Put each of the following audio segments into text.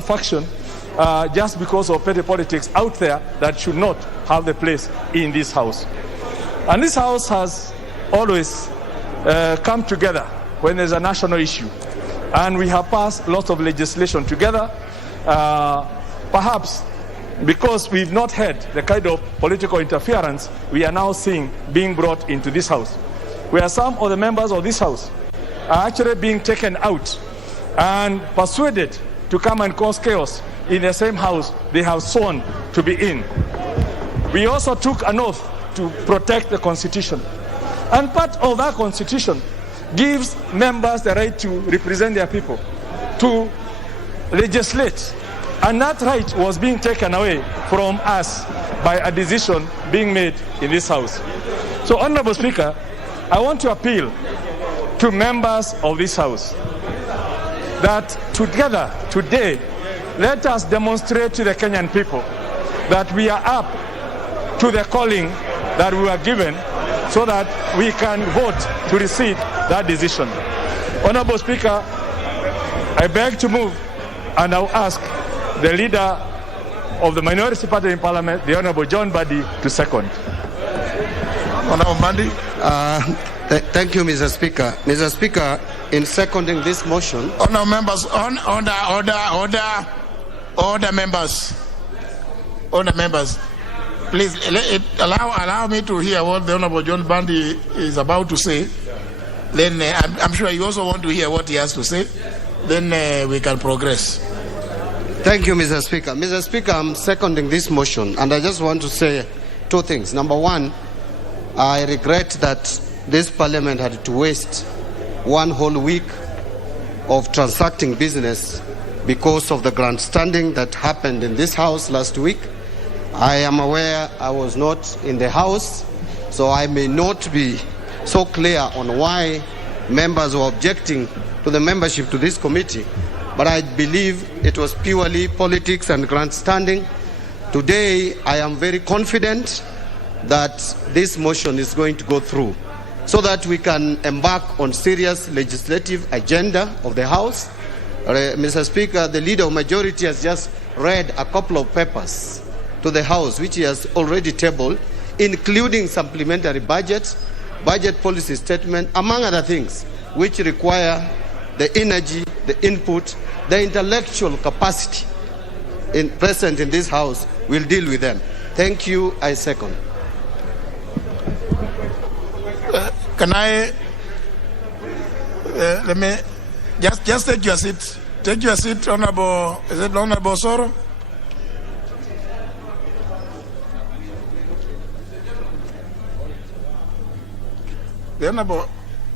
faction just because of petty politics out there that should not have the place in this house. And this house has always come together when there's a national issue. And we have passed lots of legislation together, perhaps because we've not had the kind of political interference we are now seeing being brought into this house, where some of the members of this house are actually being taken out and persuaded to come and cause chaos in the same house they have sworn to be in. We also took an oath to protect the Constitution. And part of that Constitution gives members the right to represent their people, to legislate. And that right was being taken away from us by a decision being made in this house. So, Honorable Speaker, I want to appeal to members of this house that together, today, let us demonstrate to the Kenyan people that we are up to the calling that we were given so that we can vote to rescind that decision. Honorable Speaker, I beg to move and I'll ask the leader of the minority party in Parliament, the Honorable John Badi, to second. Honorable Badi. Thank you, Mr. Speaker. Mr. Speaker, in seconding this motion... Honorable members, order members. Order members. Please, allow me to hear what the Honorable John Badi is about to say. Then I'm sure you also want to hear what he has to say. Then we can progress. Thank you, Mr. Speaker. Mr. Speaker, I'm seconding this motion, and I just want to say two things. Number one, I regret that this Parliament had to waste one whole week of transacting business because of the grandstanding that happened in this House last week. I am aware I was not in the House, so I may not be so clear on why members were objecting to the membership to this committee, but I believe it was purely politics and grandstanding. Today, I am very confident that this motion is going to go through so that we can embark on serious legislative agenda of the House. Mr. Speaker, the leader of majority has just read a couple of papers to the House, which he has already tabled, including supplementary budget, budget policy statement, among other things, which require the energy, the input, the intellectual capacity present in this House. Will deal with them. Thank you. I second. Can I let me just take your seat. Take your seat, Honorable. Is it Honorable Soro? The Honorable,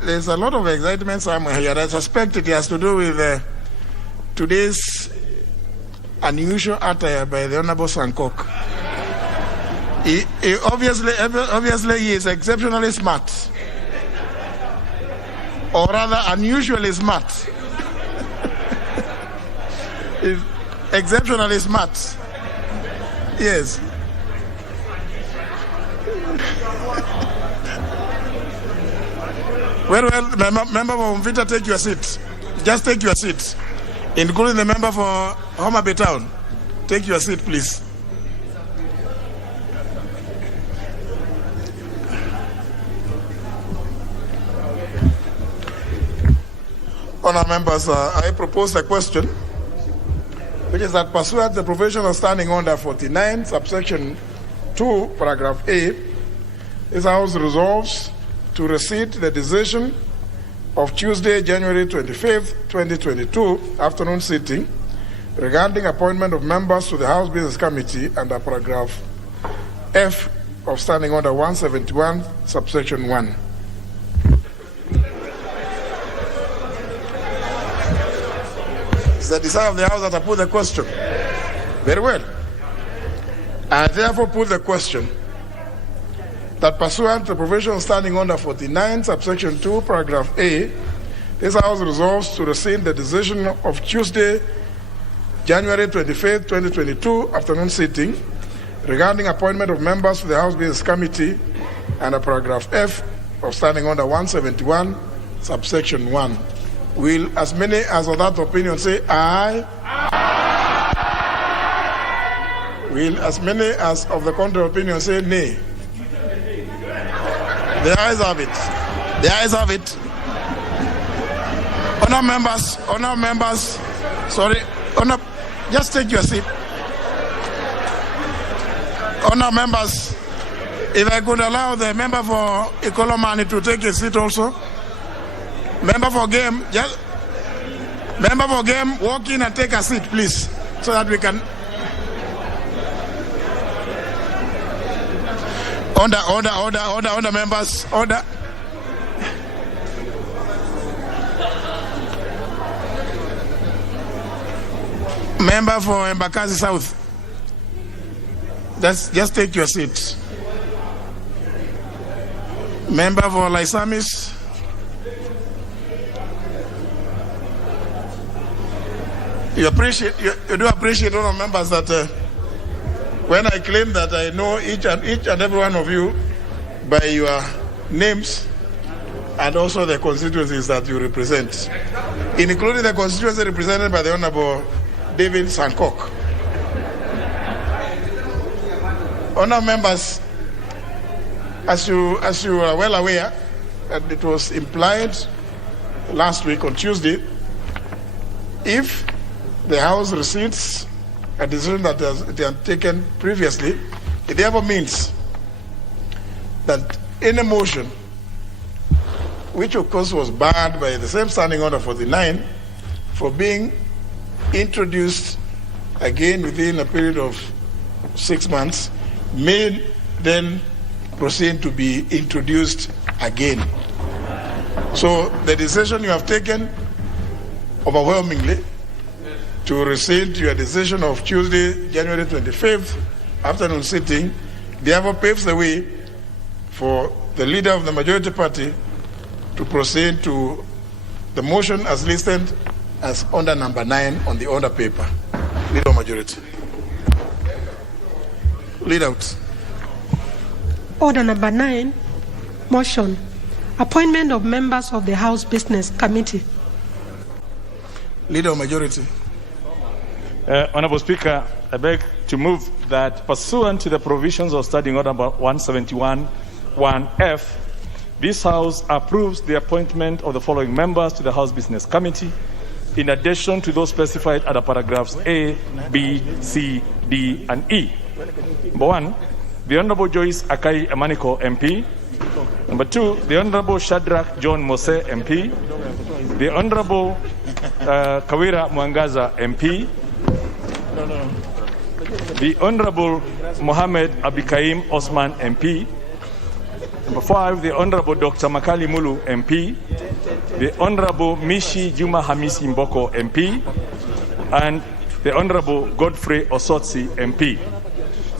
there's a lot of excitement somewhere here. I suspect it has to do with today's unusual attire by the Honorable Sankok. He obviously he is exceptionally smart. Or rather, unusually smart. He's exceptionally smart. Yes. Well, member for Mvita, take your seat. Just take your seat. Including the member for Homa Bay Town. Take your seat, please. Honourable members, I propose a question, which is that pursuant to the provision of Standing Order 49, subsection 2, paragraph A, this House resolves to rescind the decision of Tuesday, January 25th, 2022, afternoon sitting, regarding appointment of members to the House Business Committee under paragraph F of Standing Order 171, subsection 1. It's the desire of the House that I put the question. Very well. I therefore put the question that pursuant to the provision Standing Order 49, subsection 2, paragraph A, this House resolves to rescind the decision of Tuesday, January 25th, 2022, afternoon sitting, regarding appointment of members to the House Business Committee under paragraph F of Standing Order 171, subsection 1. Will as many as of that opinion say aye? Aye. Will as many as of the contrary opinion say nay? The ayes have it. The ayes have it. Honour members, sorry, just take your seat. Honour members, if I could allow the member for Ikolomani to take a seat also. Member for game, walk in and take a seat, please, so that we can. Order, members, order. Member for Embakasi South, just take your seat. Member for Laisamis. You do appreciate all the members that when I claim that I know each and every one of you by your names and also the constituencies that you represent, including the constituency represented by the Honorable David Sankok. Honour members, as you are well aware, and it was implied last week on Tuesday, if the House receives a decision that they have taken previously, it therefore means that any motion, which of course was barred by the same standing order 49, for being introduced again within a period of 6 months, may then proceed to be introduced again. So the decision you have taken overwhelmingly to rescind your decision of Tuesday, January 25th, afternoon sitting, therefore paves the way for the leader of the majority party to proceed to the motion as listed as order number 9 on the order paper. Leader of majority. Lead out. Order number 9, motion. Appointment of members of the House Business Committee. Leader of majority. Honourable Speaker, I beg to move that pursuant to the provisions of Standing Order number 171(1)(f), this House approves the appointment of the following members to the House Business Committee, in addition to those specified under paragraphs A, B, C, D, and E. Number 1, the Honourable Joyce Akai Amaniko, MP. Number 2, the Honourable Shadrach John Mose, MP. The Honourable Kawira Mwangaza, MP. The Honourable Mohammed Abikaim Osman, MP. Number 5, the Honourable Dr. Makali Mulu, MP. The Honourable Mishi Juma Hamisi Mboko, MP. And the Honourable Godfrey Osotsi, MP.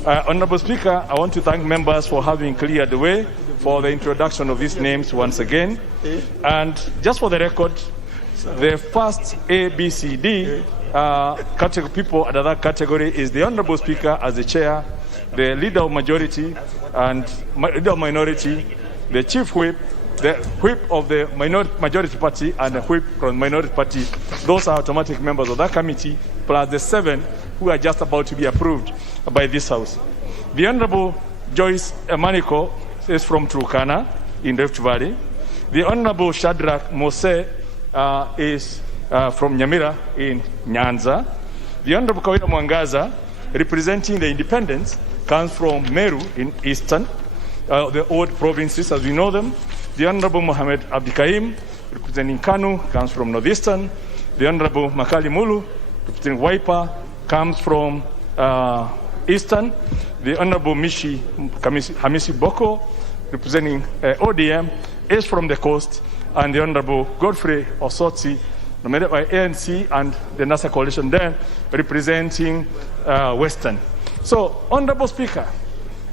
Honourable Speaker, I want to thank members for having cleared the way for the introduction of these names once again. And just for the record, the first A, B, C, D people under that category is the Honourable Speaker as the chair, the leader of majority and leader of minority, the chief whip, the whip of the majority party, and the whip from minority party. Those are automatic members of that committee, plus the 7 who are just about to be approved by this House. The Honourable Joyce Amaniko is from Turkana in Rift Valley. The Honourable Shadrach Mose is from Nyamira in Nyanza. The Honourable Kawira Mwangaza, representing the independents, comes from Meru in Eastern, the old provinces as we know them. The Honourable Mohammed Abdikaim, representing Kanu, comes from Northeastern. The Honourable Makali Mulu, representing Waipa, comes from Eastern. The Honourable Mishi Hamisi Boko, representing ODM, is from the coast. And the Honourable Godfrey Osotsi, nominated by ANC and the NASA coalition there, representing Western. So, Honourable Speaker,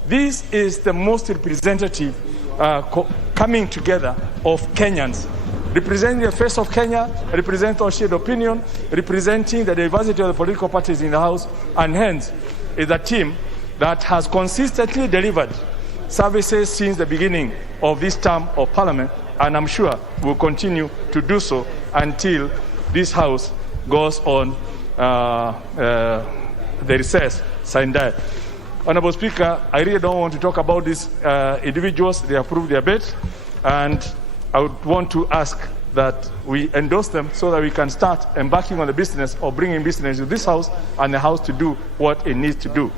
this is the most representative coming together of Kenyans, representing the face of Kenya, representing our shared opinion, representing the diversity of the political parties in the House, and hence is a team that has consistently delivered services since the beginning of this term of Parliament, and I'm sure will continue to do so until this House goes on the recess signed there. Honorable Speaker, I really don't want to talk about these individuals. They approved their bid, and I would want to ask that we endorse them so that we can start embarking on the business of bringing business to this House and the House to do what it needs to do.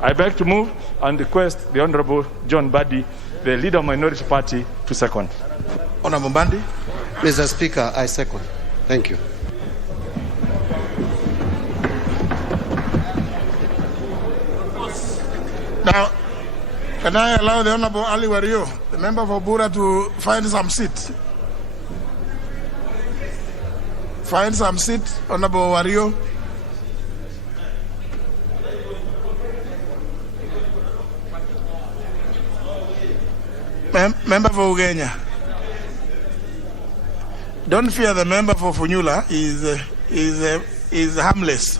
I beg to move and request the Honorable John Badi, the leader of Minority Party, to second. Honorable Bandi. Mr. Speaker, I second. Thank you. Now, can I allow the Honorable Ali Wario, the member for Bura, to find some seat? Find some seat, Honorable Wario. Member for Ugenya. Don't fear the member for Funyula. He's harmless.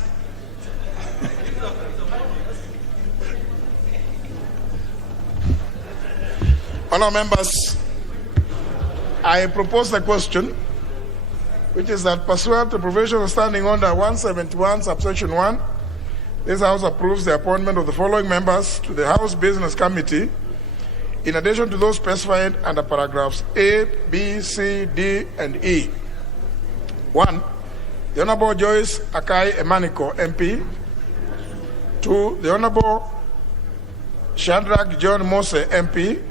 Honourable members, I propose the question, which is that pursuant to provision standing under 171 subsection 1, this House approves the appointment of the following members to the House Business Committee, in addition to those specified under paragraphs A, B, C, D, and E. 1. The Honourable Joyce Akai Emaniko, MP. 2. The Honourable Shadrach John Mose, MP.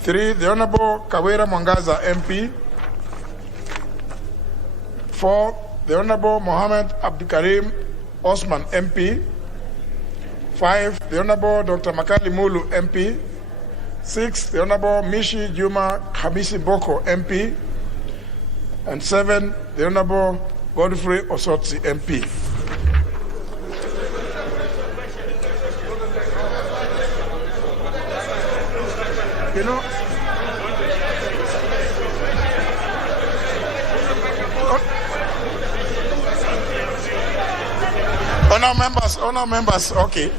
3. The Honourable Kawira Mwangaza, MP. 4. The Honourable Mohammed Abdikarim Osman, MP. 5. The Honourable Dr. Makali Mulu, MP. 6. The Honourable Mishi Juma Hamisi Boko, MP. And 7. The Honourable Godfrey Osotsi, MP. You know, honor members, okay,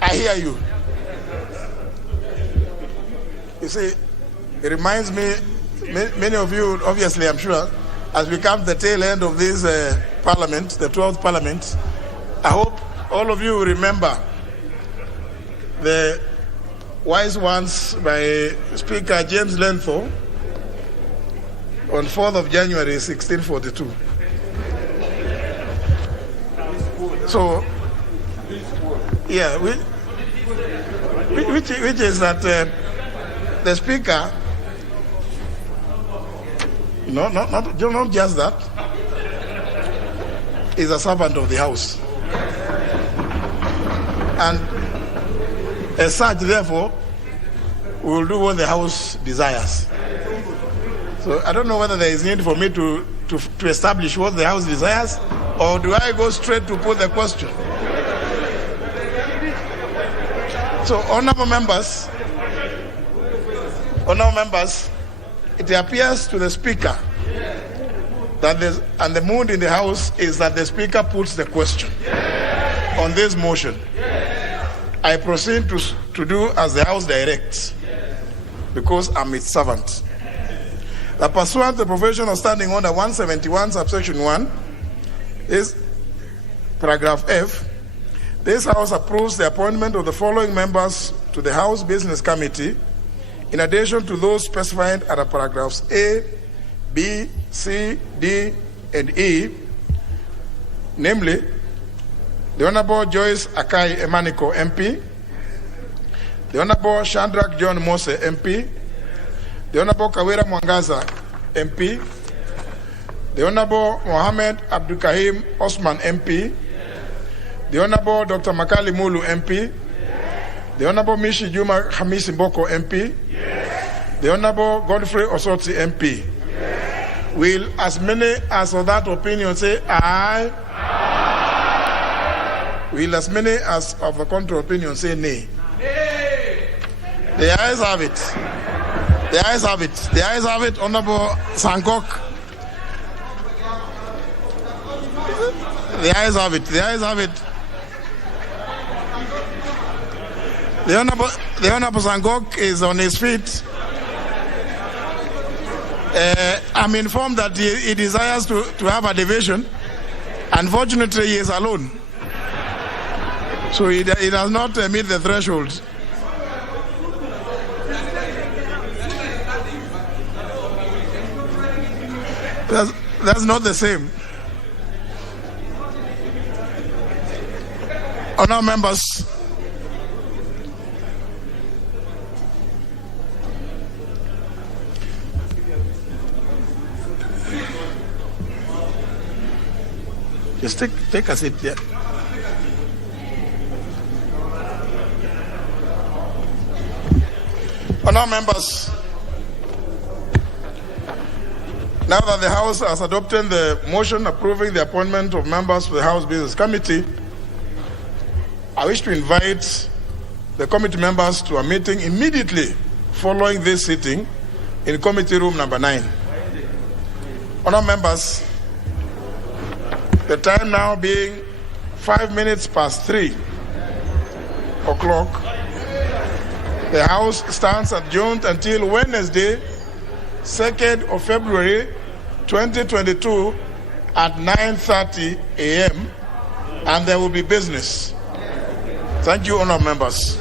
I hear you. You see, it reminds me, many of you, obviously, I'm sure, as we come to the tail end of this parliament, the 12th parliament, I hope all of you will remember the wise ones by Speaker James Lenthor on 4th of January 1642. So, yeah, which is that the Speaker, not just that, is a servant of the House. And as such, therefore, we will do what the House desires. So I don't know whether there is need for me to establish what the House desires, or do I go straight to put the question? So, honourable members, it appears to the Speaker that and the mood in the House is that the Speaker puts the question on this motion. I proceed to do as the House directs, because I'm its servant. The pursuant to the provision of standing under 171 subsection 1 is paragraph F. This House approves the appointment of the following members to the House Business Committee, in addition to those specified under paragraphs A, B, C, D, and E, namely, the Honourable Joyce Akai Emaniko, MP. The Honourable Shadrach John Mose, MP. The Honourable Kawira Mwangaza, MP. The Honourable Mohammed Abdulkahim Osman, MP. The Honourable Dr. Makali Mulu, MP. The Honourable Mishi Juma Hamisi Boko, MP. The Honourable Godfrey Osotsi, MP. Will as many as of that opinion say aye? Will as many as of the contrary opinion say nay? The ayes have it. The ayes have it. The ayes have it, Honourable Sankok. The ayes have it. The ayes have it. The Honourable Sankok is on his feet. I'm informed that he desires to have a division. Unfortunately, he is alone. So he does not meet the threshold. That's not the same. Honourable members, just take a seat there. Honourable members, now that the House has adopted the motion approving the appointment of members to the House Business Committee, I wish to invite the committee members to a meeting immediately following this sitting in committee room number 9. Honourable members, the time now being 5 minutes past 3 o'clock, the House stands adjourned until Wednesday, 2nd of February 2022 at 9:30 a.m. and there will be business. Thank you, honourable members.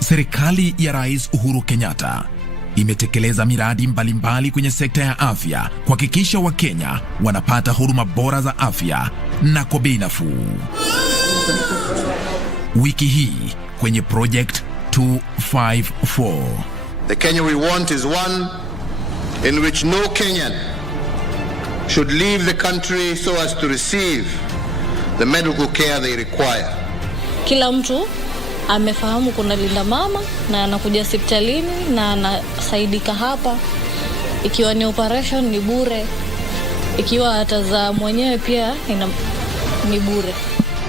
Serikali ya Rais Uhuru Kenyatta imetekeleza miradi mbalimbali kwenye sekta ya afya kuhakikisha Wakenya wanapata huduma bora za afya na kwa bei nafuu. Wiki hii kwenye Project 254, the Kenya we want is one in which no Kenyan should leave the country so as to receive the medical care they require. Kila mtu amefahamu kuna linda mama na anakuja hospitalini na anasaidika hapa. Ikiwa ni operation ni bure. Ikiwa atazaa mwenyewe pia ni bure.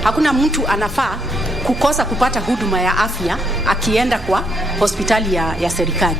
Hakuna mtu anafaa kukosa kupata huduma ya afya akienda kwa hospitali ya serikali.